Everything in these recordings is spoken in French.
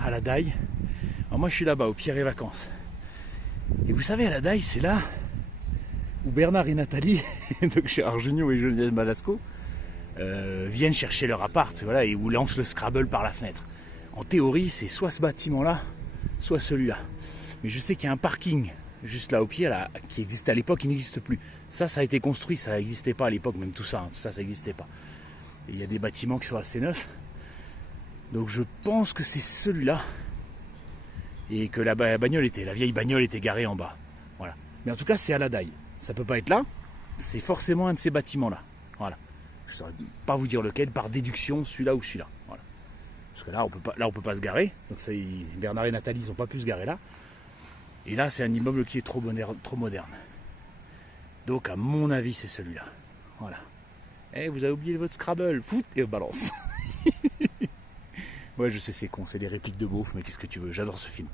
à la Daille. Alors moi je suis là-bas, au Pierre et Vacances. Et vous savez, à la Daille, c'est là où Bernard et Nathalie, donc Gérard Jugnot et Geneviève Balasco, viennent chercher leur appart, voilà, et où lancent le Scrabble par la fenêtre. En théorie, c'est soit ce bâtiment-là, soit celui-là. Mais je sais qu'il y a un parking juste là au pied, là, qui existait à l'époque, qui n'existe plus. Ça a été construit, ça n'existait pas à l'époque, même tout ça, ça n'existait pas. Et il y a des bâtiments qui sont assez neufs. Donc je pense que c'est celui-là. Et que la vieille bagnole était garée en bas. Voilà. Mais en tout cas, c'est à la Daille. Ça peut pas être là, c'est forcément un de ces bâtiments-là. Voilà. Je ne saurais pas vous dire lequel, par déduction, celui-là ou celui-là. Voilà. Parce que là, on peut pas se garer. Donc Bernard et Nathalie, ils n'ont pas pu se garer là. Et là, c'est un immeuble qui est trop moderne. Donc, à mon avis, c'est celui-là. Voilà. Eh, vous avez oublié votre Scrabble. Foot et balance. Ouais, je sais, c'est con. C'est des répliques de beauf, mais qu'est-ce que tu veux? J'adore ce film.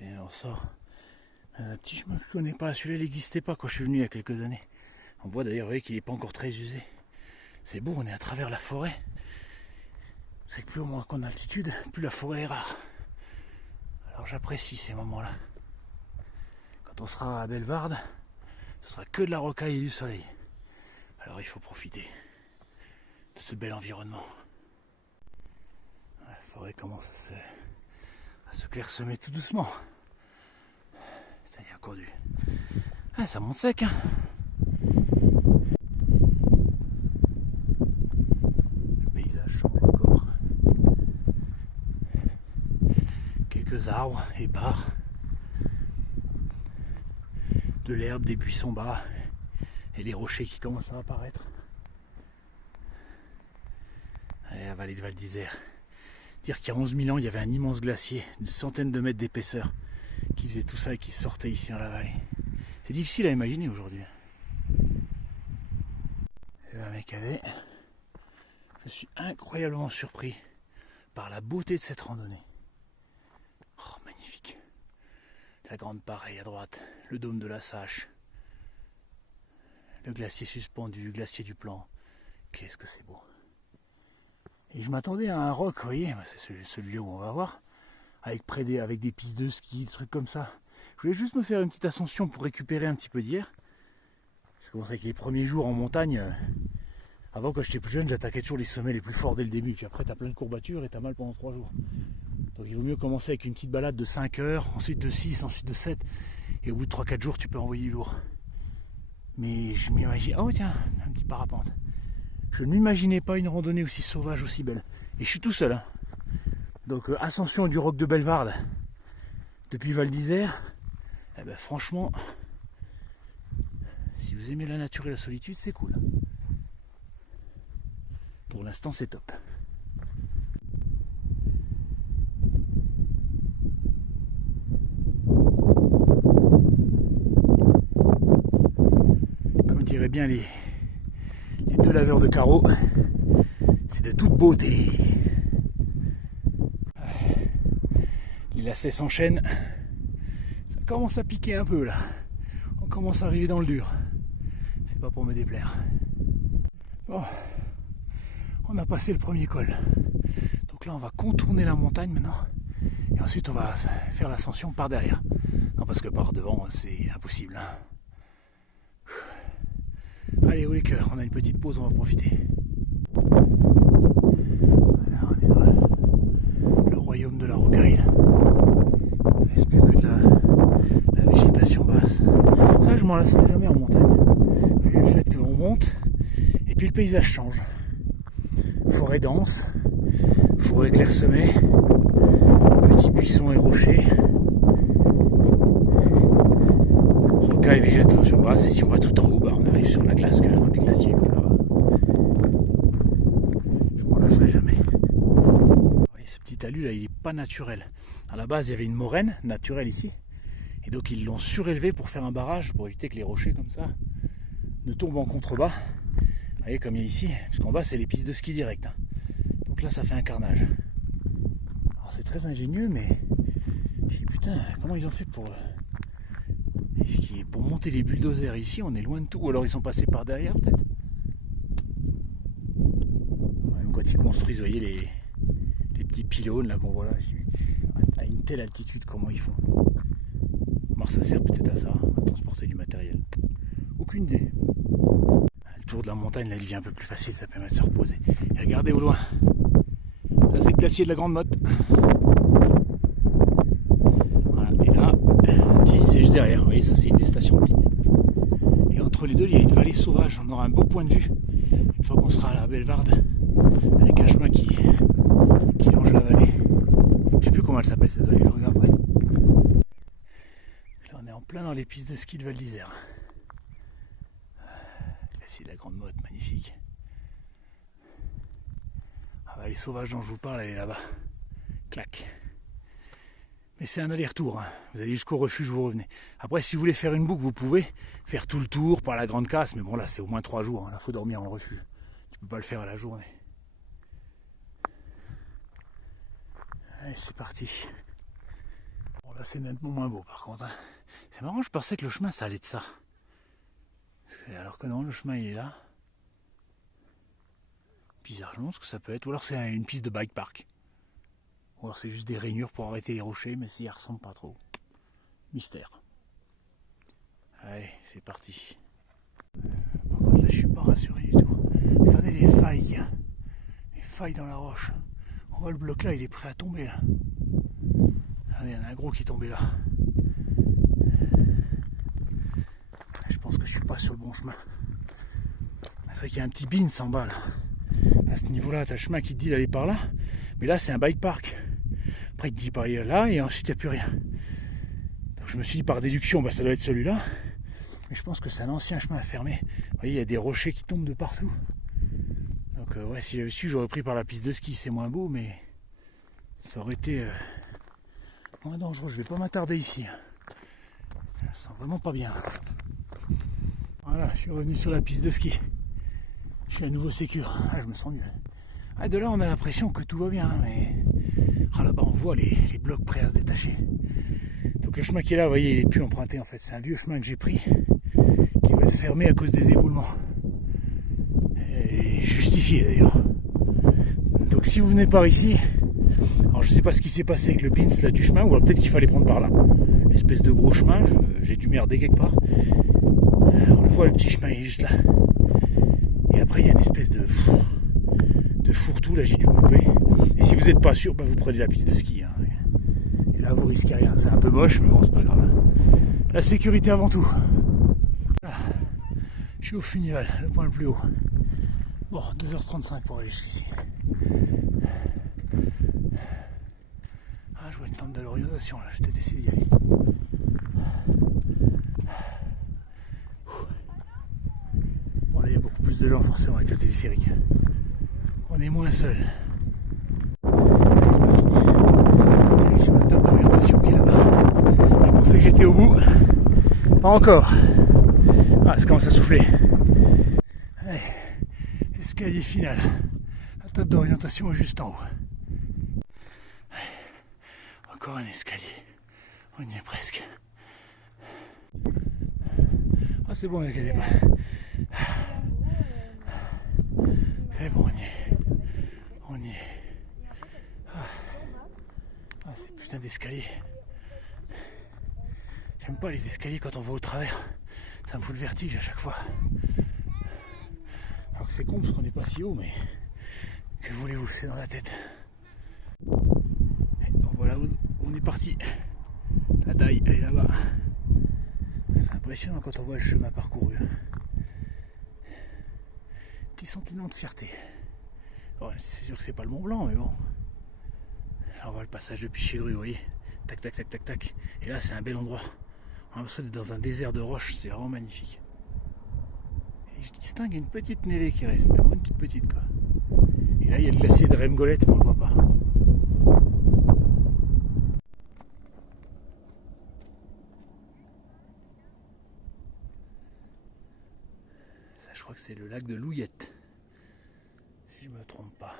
Allez, on sort. Un petit chemin que je connais pas. Celui-là, il n'existait pas quand je suis venu il y a quelques années. On voit d'ailleurs, vous voyez qu'il n'est pas encore très usé. C'est beau, on est à travers la forêt. C'est que plus on monte en altitude, plus la forêt est rare. Alors j'apprécie ces moments-là. Quand on sera à Bellevarde, ce sera que de la rocaille et du soleil. Alors il faut profiter de ce bel environnement. La forêt commence à se clairsemer tout doucement. Ça y est, encore du... Ah, ça monte sec, hein. Le paysage change encore. Quelques arbres épars. De l'herbe, des buissons bas et les rochers qui commencent à apparaître. Et la vallée de Val d'Isère. Dire qu'il y a 11 000 ans, il y avait un immense glacier, une centaine de mètres d'épaisseur, qui faisait tout ça et qui sortait ici dans la vallée. C'est difficile à imaginer aujourd'hui. Et là, mec, je suis incroyablement surpris par la beauté de cette randonnée. Oh, magnifique. La grande pareille à droite, le dôme de la Sache, le glacier suspendu, le glacier du Plan. Qu'est-ce que c'est beau. Et je m'attendais à un roc, vous voyez, c'est celui où on va voir, avec des pistes de ski, des trucs comme ça. Je voulais juste me faire une petite ascension pour récupérer un petit peu d'hier. C'est comme ça que les premiers jours en montagne, avant quand j'étais plus jeune, j'attaquais toujours les sommets les plus forts dès le début. Puis après, t'as plein de courbatures et t'as mal pendant 3 jours. Donc il vaut mieux commencer avec une petite balade de 5 heures, ensuite de 6, ensuite de 7. Et au bout de 3-4 jours, tu peux envoyer du lourd. Mais je m'imagine... Oh tiens, un petit parapente. Je ne m'imaginais pas une randonnée aussi sauvage, aussi belle. Et je suis tout seul. Hein. Donc ascension du roc de Bellevarde depuis Val d'Isère. Eh ben, franchement, si vous aimez la nature et la solitude, c'est cool. Pour l'instant, c'est top. Comme diraient bien les deux laveurs de carreaux, c'est de toute beauté. Les lacets s'enchaînent. Ça commence à piquer un peu là. On commence à arriver dans le dur. C'est pas pour me déplaire. Bon, on a passé le premier col. Donc là, on va contourner la montagne maintenant. Et ensuite, on va faire l'ascension par derrière. Non, parce que par devant, c'est impossible. Hein. Allez, haut les cœurs, on a une petite pause, on va profiter. Voilà, on est dans le royaume de la rocaille. Il ne reste plus que de la végétation basse. Ça, je m'en lasserai jamais en montagne. Le fait qu'on monte, et puis le paysage change. Forêt dense, forêt clairsemée, petits buissons et rochers, rocaille et végétation basse, et si on va tout en haut, on arrive sur la glace, dans les glaciers comme là-bas. Je m'en lasserai jamais. Et ce petit talus là, il n'est pas naturel. À la base, il y avait une moraine naturelle ici, et donc ils l'ont surélevé pour faire un barrage, pour éviter que les rochers comme ça ne tombent en contrebas. Vous voyez comme il y a ici, parce qu'en bas c'est les pistes de ski direct. Hein. Donc là ça fait un carnage. Alors c'est très ingénieux, mais je dis putain, comment ils ont fait pour monter les bulldozers ici? On est loin de tout, ou alors ils sont passés par derrière peut-être. Même quand ils construisent, vous voyez les petits pieds pylônes là qu'on voit là, à une telle altitude, comment ils font. Alors ça sert peut-être à ça, à transporter du matériel. Aucune idée. Le tour de la montagne, là, il devient un peu plus facile, ça permet de se reposer. Et regardez au loin, ça c'est le glacier de la Grande Motte. Voilà, et là, Tignes c'est juste derrière, vous voyez, ça c'est une des stations de Tignes. Et entre les deux, il y a une vallée sauvage, on aura un beau point de vue, une fois qu'on sera à la Bellevarde, avec un chemin qui longe la vallée. Je sais plus comment elle s'appelle cette vallée, je regarde après. Là on est en plein dans les pistes de ski de Val d'Isère. Glacier de la Grande Motte, magnifique. La vallée sauvage dont je vous parle, elle est là-bas. Clac. Mais c'est un aller-retour, hein. Vous allez jusqu'au refuge, vous revenez. Après, si vous voulez faire une boucle, vous pouvez faire tout le tour par la Grande Casse, mais bon là c'est au moins 3 jours, hein. Là faut dormir en refuge. Tu peux pas le faire à la journée. Allez, c'est parti. Bon là c'est nettement moins beau par contre, hein. C'est marrant, je pensais que le chemin ça allait de ça. Alors que non, le chemin il est là. Bizarre, je me demande ce que ça peut être. Ou alors c'est une piste de bike park. Ou alors c'est juste des rainures pour arrêter les rochers, mais s'y ressemble pas trop. Mystère. Allez, c'est parti. Par contre là je suis pas rassuré du tout. Regardez les failles. Les failles dans la roche. On voit le bloc là, il est prêt à tomber là. Regardez, il y en a un gros qui est tombé là. Je pense que je suis pas sur le bon chemin. C'est vrai qu'il y a un petit bins en bas là. À ce niveau là, tu as le chemin qui te dit d'aller par là. Mais là c'est un bike park. Après il te dit par là et ensuite il n'y a plus rien. Donc je me suis dit par déduction, bah, ça doit être celui-là. Mais je pense que c'est un ancien chemin fermé. Vous voyez, il y a des rochers qui tombent de partout. Donc ouais, si j'avais su, j'aurais pris par la piste de ski, c'est moins beau, mais ça aurait été moins dangereux. Je vais pas m'attarder ici. Je me sens vraiment pas bien. Voilà, je suis revenu sur la piste de ski. Je suis à nouveau sécure. Ah, je me sens mieux. Ah, de là, on a l'impression que tout va bien, mais là-bas, on voit les blocs prêts à se détacher. Donc le chemin qui est là, vous voyez, il est plus emprunté en fait. C'est un vieux chemin que j'ai pris qui va être fermé à cause des éboulements. Et justifié d'ailleurs. Donc si vous venez par ici, alors je sais pas ce qui s'est passé avec le pins là du chemin, ou alors peut-être qu'il fallait prendre par là. L'espèce de gros chemin, j'ai dû merder quelque part. On le voit, le petit chemin il est juste là. Et après il y a une espèce de fourre-tout, là j'ai dû me louper. Et si vous n'êtes pas sûr, bah, vous prenez la piste de ski. Hein. Et là vous risquez rien. C'est un peu moche, mais bon c'est pas grave. La sécurité avant tout. Ah, je suis au Funival, le point le plus haut. Bon, 2h35 pour aller jusqu'ici. Ah, je vois une forme de l'orientation là, je vais peut-être essayer d'y aller. Bon là il y a beaucoup plus de gens forcément avec le téléphérique. On est moins seul. C'est pas fini. Direction la table d'orientation qui est là-bas. Je pensais que j'étais au bout. Pas encore. Ah, ça commence à souffler. Allez, escalier final. La table d'orientation est juste en haut. Allez, encore un escalier. On y est presque. Ah, c'est bon, inquiétez pas. C'est bon, on y est. On y est. Ah, c'est putain d'escalier. J'aime pas les escaliers quand on va au travers. Ça me fout le vertige à chaque fois. Alors que c'est con parce qu'on n'est pas si haut, mais que voulez-vous, c'est dans la tête. Et bon, voilà où on est parti. La taille, elle est là-bas. C'est impressionnant quand on voit le chemin parcouru. Petit sentiment de fierté. Bon, c'est sûr que c'est pas le Mont Blanc, mais bon. Là on voit le passage de Pichegru, vous voyez. Tac, tac, tac, tac, tac. Et là c'est un bel endroit. On a l'impression d'être dans un désert de roches, c'est vraiment magnifique. Et je distingue une petite névée qui reste, mais vraiment une toute petite quoi. Et là il y a le glacier de Remgolette, mais on le voit pas. Ça je crois que c'est le lac de Louillette. Si je me trompe pas.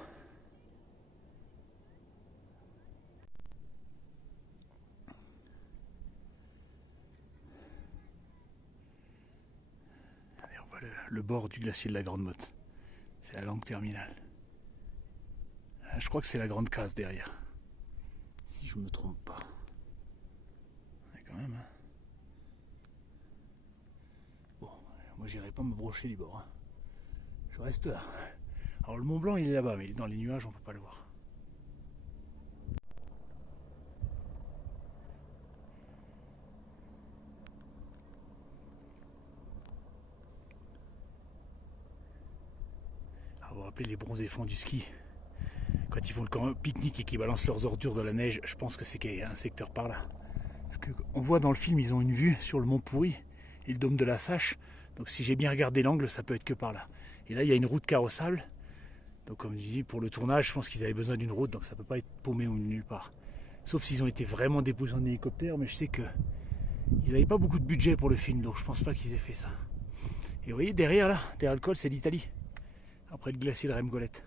Allez, on voit le bord du glacier de la Grande Motte. C'est la langue terminale. Je crois que c'est la Grande Casse derrière. si je me trompe pas. Ouais, quand même. Hein. Bon, moi j'irai pas me brocher du bord. Hein. Je reste là. Alors le Mont Blanc il est là-bas, mais il est dans les nuages, on peut pas le voir. Alors, vous vous rappelez les bronzés fonds du ski? Quand ils font le pique-nique et qu'ils balancent leurs ordures dans la neige, je pense que c'est qu'il y a un secteur par là. Parce qu'on voit dans le film, ils ont une vue sur le Mont Pourri et le dôme de la Sache. Donc si j'ai bien regardé l'angle, ça peut être que par là. Et là, il y a une route carrossable. Donc comme je dis, pour le tournage, je pense qu'ils avaient besoin d'une route, donc ça peut pas être paumé ou nulle part. Sauf s'ils ont été vraiment déposés en hélicoptère, mais je sais que ils n'avaient pas beaucoup de budget pour le film, donc je pense pas qu'ils aient fait ça. Et vous voyez, derrière là, derrière le col, c'est l'Italie. Après le glacier de Remgolette.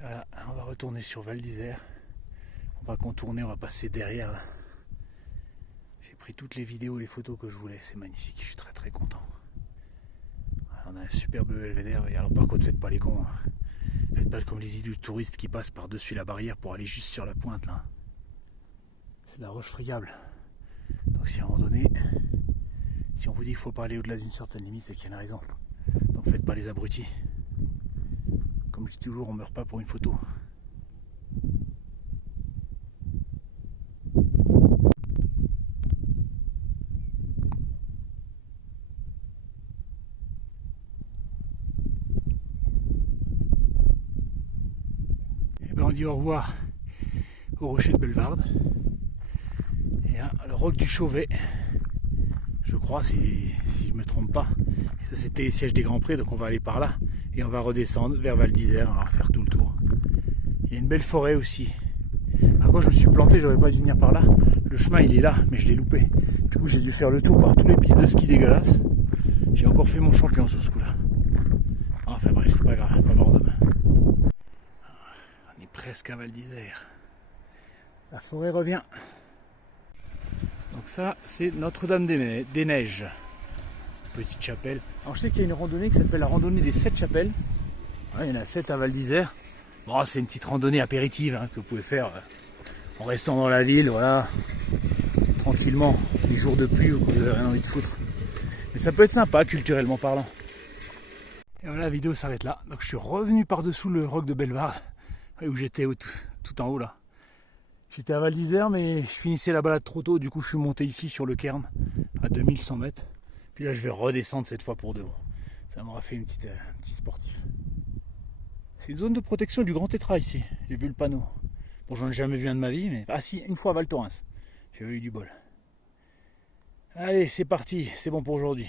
Voilà, on va retourner sur Val d'Isère. On va contourner, on va passer derrière là. J'ai pris toutes les vidéos et les photos que je voulais, c'est magnifique, je suis très très content. On a un superbe belvédère, et alors par contre faites pas les cons. Hein. Faites pas comme les idiots touristes qui passent par-dessus la barrière pour aller juste sur la pointe là. C'est de la roche friable. Donc si à un moment donné, si on vous dit qu'il faut pas aller au-delà d'une certaine limite, c'est qu'il y a une raison. Donc faites pas les abrutis. Comme je dis toujours, on meurt pas pour une photo. Et ben on dit au revoir au rocher de Bellevarde. Et hein, le roc du Chauvet, je crois, si je me trompe pas. Et ça c'était le siège des Grands Prix, donc on va aller par là. Et on va redescendre vers Val d'Isère, on va faire tout le tour. Il y a une belle forêt aussi. Par contre je me suis planté, j'aurais pas dû venir par là. Le chemin il est là, mais je l'ai loupé. Du coup j'ai dû faire le tour par tous les pistes de ski dégueulasses. J'ai encore fait mon champion sur ce coup là. Enfin bref, c'est pas grave, pas mort d'homme. On est presque à Val d'Isère. La forêt revient. Donc ça c'est Notre-Dame des Neiges. Petite chapelle. Alors je sais qu'il y a une randonnée qui s'appelle la randonnée des 7 chapelles. Ouais, il y en a 7 à Val d'Isère. Bon, c'est une petite randonnée apéritive hein, que vous pouvez faire en restant dans la ville, voilà, tranquillement, les jours de pluie ou quand vous n'avez rien envie de foutre. Mais ça peut être sympa, culturellement parlant. Et voilà, la vidéo s'arrête là. Donc je suis revenu par-dessous le roc de Bellevarde, où j'étais tout en haut là. J'étais à Val d'Isère, mais je finissais la balade trop tôt, du coup je suis monté ici sur le cairn, à 2100 mètres. Puis là je vais redescendre cette fois pour de bon. Ça m'aura fait un petit sportif. C'est une zone de protection du Grand Tétras ici. J'ai vu le panneau. Bon, j'en ai jamais vu un de ma vie, mais... Ah si, une fois à Val Thorens. J'ai eu du bol. Allez, c'est parti. C'est bon pour aujourd'hui.